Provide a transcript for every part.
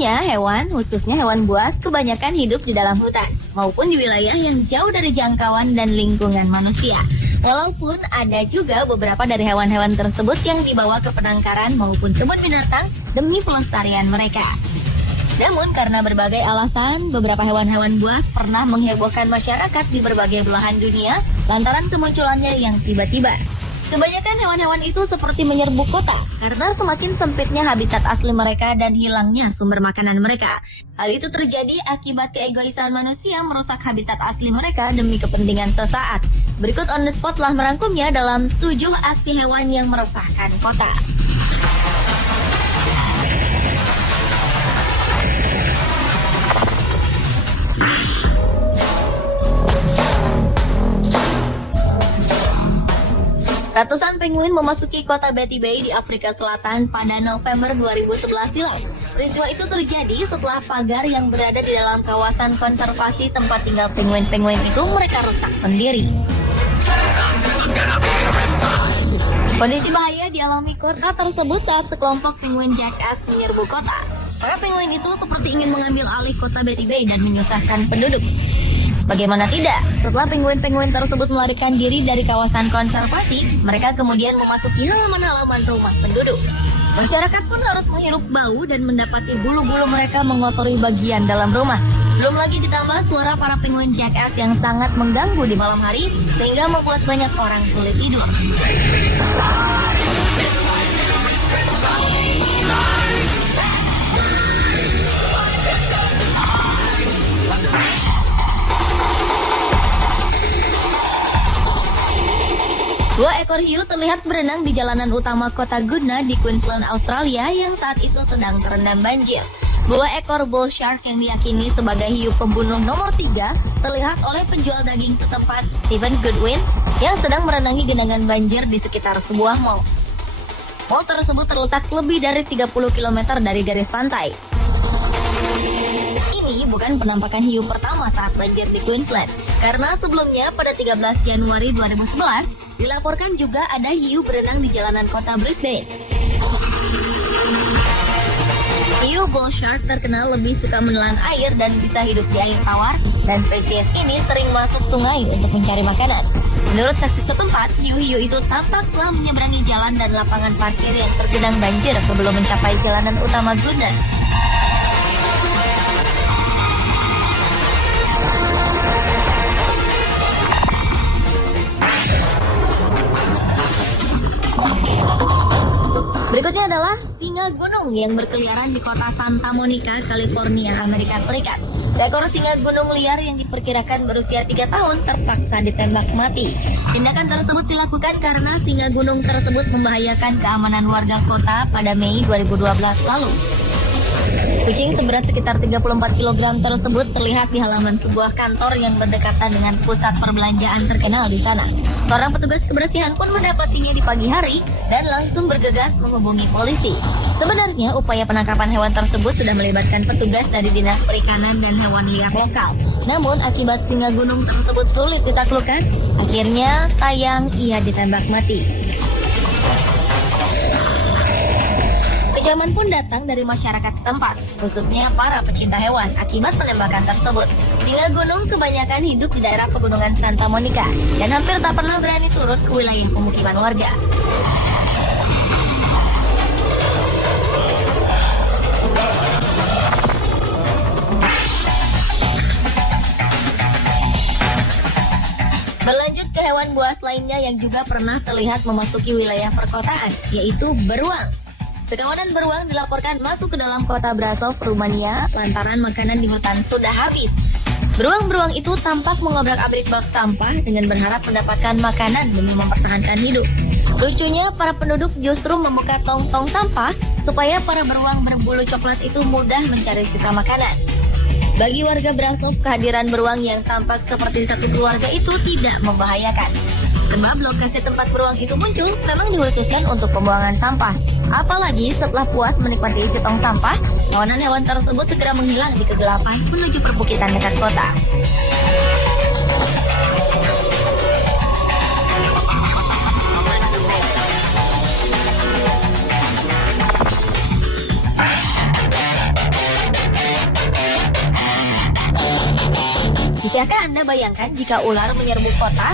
Umumnya hewan, khususnya hewan buas, kebanyakan hidup di dalam hutan maupun di wilayah yang jauh dari jangkauan dan lingkungan manusia. Walaupun ada juga beberapa dari hewan-hewan tersebut yang dibawa ke penangkaran maupun kebun binatang demi pelestarian mereka. Namun karena berbagai alasan, beberapa hewan-hewan buas pernah menghebohkan masyarakat di berbagai belahan dunia lantaran kemunculannya yang tiba-tiba. Kebanyakan hewan-hewan itu seperti menyerbu kota karena semakin sempitnya habitat asli mereka dan hilangnya sumber makanan mereka. Hal itu terjadi akibat keegoisan manusia merusak habitat asli mereka demi kepentingan sesaat. Berikut On The Spot telah merangkumnya dalam 7 aksi hewan yang meresahkan kota. Ratusan penguin memasuki kota Betty Bay di Afrika Selatan pada November 2011 silam. Peristiwa itu terjadi setelah pagar yang berada di dalam kawasan konservasi tempat tinggal penguin-penguin itu mereka rusak sendiri. Kondisi bahaya dialami kota tersebut saat sekelompok penguin jackass menyerbu kota. Para penguin itu seperti ingin mengambil alih kota Betty Bay dan menyusahkan penduduk. Bagaimana tidak, setelah penguin-penguin tersebut melarikan diri dari kawasan konservasi, mereka kemudian memasuki halaman-halaman rumah penduduk. Masyarakat pun harus menghirup bau dan mendapati bulu-bulu mereka mengotori bagian dalam rumah. Belum lagi ditambah suara para penguin jackass yang sangat mengganggu di malam hari, sehingga membuat banyak orang sulit tidur. Dua ekor hiu terlihat berenang di jalanan utama kota Goodna di Queensland, Australia yang saat itu sedang terendam banjir. Dua ekor bull shark yang diyakini sebagai hiu pembunuh nomor 3 terlihat oleh penjual daging setempat Stephen Goodwin yang sedang merenangi genangan banjir di sekitar sebuah mall. Mall tersebut terletak lebih dari 30 km dari garis pantai. Ini bukan penampakan hiu pertama saat banjir di Queensland, karena sebelumnya pada 13 Januari 2011 dilaporkan juga ada hiu berenang di jalanan kota Brisbane. Hiu bull shark terkenal lebih suka menelan air dan bisa hidup di air tawar, dan spesies ini sering masuk sungai untuk mencari makanan. Menurut saksi setempat, hiu-hiu itu tampak telah menyeberangi jalan dan lapangan parkir yang tergenang banjir sebelum mencapai jalanan utama Goodna. Berikutnya adalah singa gunung yang berkeliaran di kota Santa Monica, California, Amerika Serikat. Seekor singa gunung liar yang diperkirakan berusia 3 tahun terpaksa ditembak mati. Tindakan tersebut dilakukan karena singa gunung tersebut membahayakan keamanan warga kota pada Mei 2012 lalu. Kucing seberat sekitar 34 kg tersebut terlihat di halaman sebuah kantor yang berdekatan dengan pusat perbelanjaan terkenal di sana. Seorang petugas kebersihan pun mendapatinya di pagi hari dan langsung bergegas menghubungi polisi. Sebenarnya upaya penangkapan hewan tersebut sudah melibatkan petugas dari Dinas Perikanan dan Hewan Liar lokal. Namun akibat singa gunung tersebut sulit ditaklukkan, akhirnya sayang ia ditembak mati. Kecaman pun datang dari masyarakat setempat, khususnya para pecinta hewan akibat penembakan tersebut. Singa gunung kebanyakan hidup di daerah pegunungan Santa Monica dan hampir tak pernah berani turun ke wilayah pemukiman warga. Berlanjut ke hewan buas lainnya yang juga pernah terlihat memasuki wilayah perkotaan, yaitu beruang. Sekawanan beruang dilaporkan masuk ke dalam kota Brasov, Rumania, lantaran makanan di hutan sudah habis. Beruang-beruang itu tampak mengobrak-abrik bak sampah dengan berharap mendapatkan makanan demi mempertahankan hidup. Lucunya, para penduduk justru membuka tong-tong sampah supaya para beruang berbulu coklat itu mudah mencari sisa makanan. Bagi warga Brasov, kehadiran beruang yang tampak seperti satu keluarga itu tidak membahayakan. Sebab lokasi tempat beruang itu muncul memang dikhususkan untuk pembuangan sampah. Apalagi setelah puas menikmati isi tong sampah, kawanan hewan tersebut segera menghilang di kegelapan menuju perbukitan dekat kota. Siapkah Anda bayangkan jika ular menyerbu kota?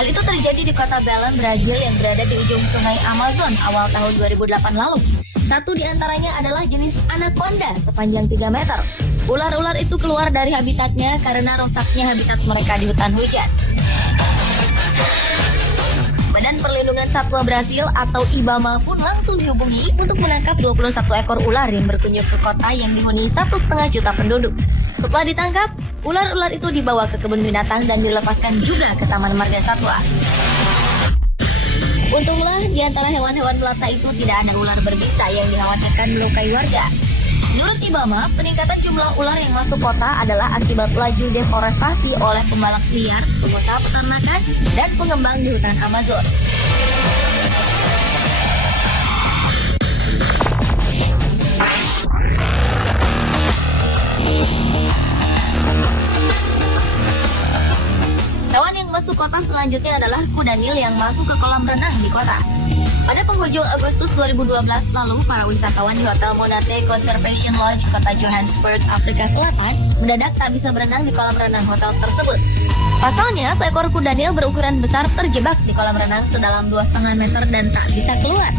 Hal itu terjadi di kota Belém, Brazil yang berada di ujung sungai Amazon awal tahun 2008 lalu. Satu di antaranya adalah jenis anaconda sepanjang 3 meter. Ular-ular itu keluar dari habitatnya karena rusaknya habitat mereka di hutan hujan. Badan Perlindungan Satwa Brasil atau IBAMA pun langsung dihubungi untuk menangkap 21 ekor ular yang berkunjung ke kota yang dihuni 1,5 juta penduduk. Setelah ditangkap, ular-ular itu dibawa ke kebun binatang dan dilepaskan juga ke Taman Marga Satwa. Untunglah di antara hewan-hewan melata itu tidak ada ular berbisa yang dikhawatirkan melukai warga. Menurut IBAMA, peningkatan jumlah ular yang masuk kota adalah akibat laju deforestasi oleh pembalap liar, pengusaha peternakan, dan pengembang di hutan Amazon. Hewan yang masuk kota selanjutnya adalah kuda Nil yang masuk ke kolam renang di kota. Pada penghujung Agustus 2012 lalu, para wisatawan di Hotel Monate Conservation Lodge, kota Johannesburg, Afrika Selatan, mendadak tak bisa berenang di kolam renang hotel tersebut. Pasalnya, seekor kuda Nil berukuran besar terjebak di kolam renang sedalam 2,5 meter dan tak bisa keluar.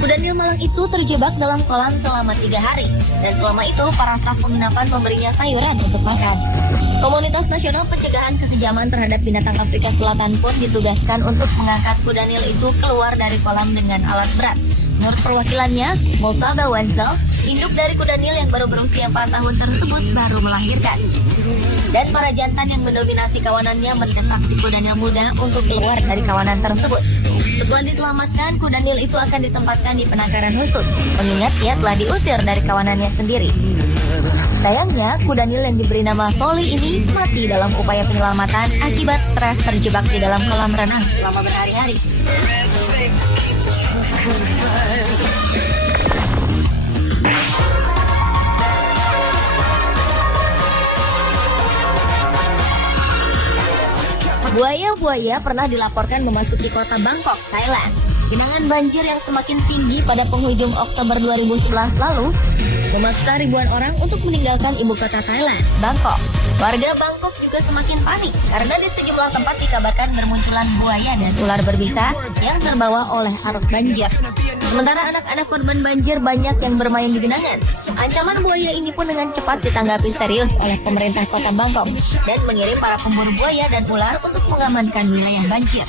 Kuda Nil malang itu terjebak dalam kolam selama 3 hari, dan selama itu para staf penginapan memberinya sayuran untuk makan. Komunitas Nasional Pencegahan Kekejaman Terhadap Binatang Afrika Selatan pun ditugaskan untuk mengangkat kuda Nil itu keluar dari kolam dengan alat berat. Menurut perwakilannya, Molsaba Wenzel, induk dari kuda Nil yang baru berusia 4 tahun tersebut baru melahirkan. Dan para jantan yang mendominasi kawanannya mendesak si kuda Nil muda untuk keluar dari kawanan tersebut. Setelah diselamatkan, kuda Nil itu akan ditempatkan di penangkaran khusus, mengingat ia telah diusir dari kawanannya sendiri. Sayangnya, kuda Nil yang diberi nama Soli ini mati dalam upaya penyelamatan akibat stres terjebak di dalam kolam renang selama berhari-hari. Buaya-buaya pernah dilaporkan memasuki kota Bangkok, Thailand. Genangan banjir yang semakin tinggi pada penghujung Oktober 2011 lalu memaksa ribuan orang untuk meninggalkan ibu kota Thailand, Bangkok. Warga Bangkok juga semakin panik karena di sejumlah tempat dikabarkan bermunculan buaya dan ular berbisa yang terbawa oleh arus banjir. Sementara anak-anak korban banjir banyak yang bermain di genangan. Ancaman buaya ini pun dengan cepat ditanggapi serius oleh pemerintah kota Bangkok dan mengirim para pemburu buaya dan ular untuk mengamankan wilayah banjir.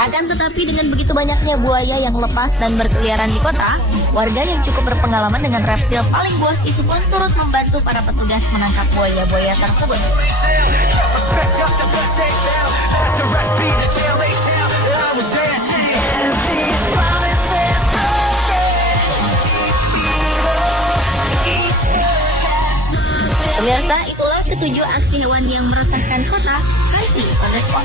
Akan tetapi dengan begitu banyaknya buaya yang lepas dan berkeliaran di kota, warga yang cukup berpengalaman dengan reptil paling buas itu pun turut membantu para petugas menangkap buaya-buaya tersebut. Pemirsa, itulah ketujuh aksi hewan yang meresahkan kota. Kasih on the spot.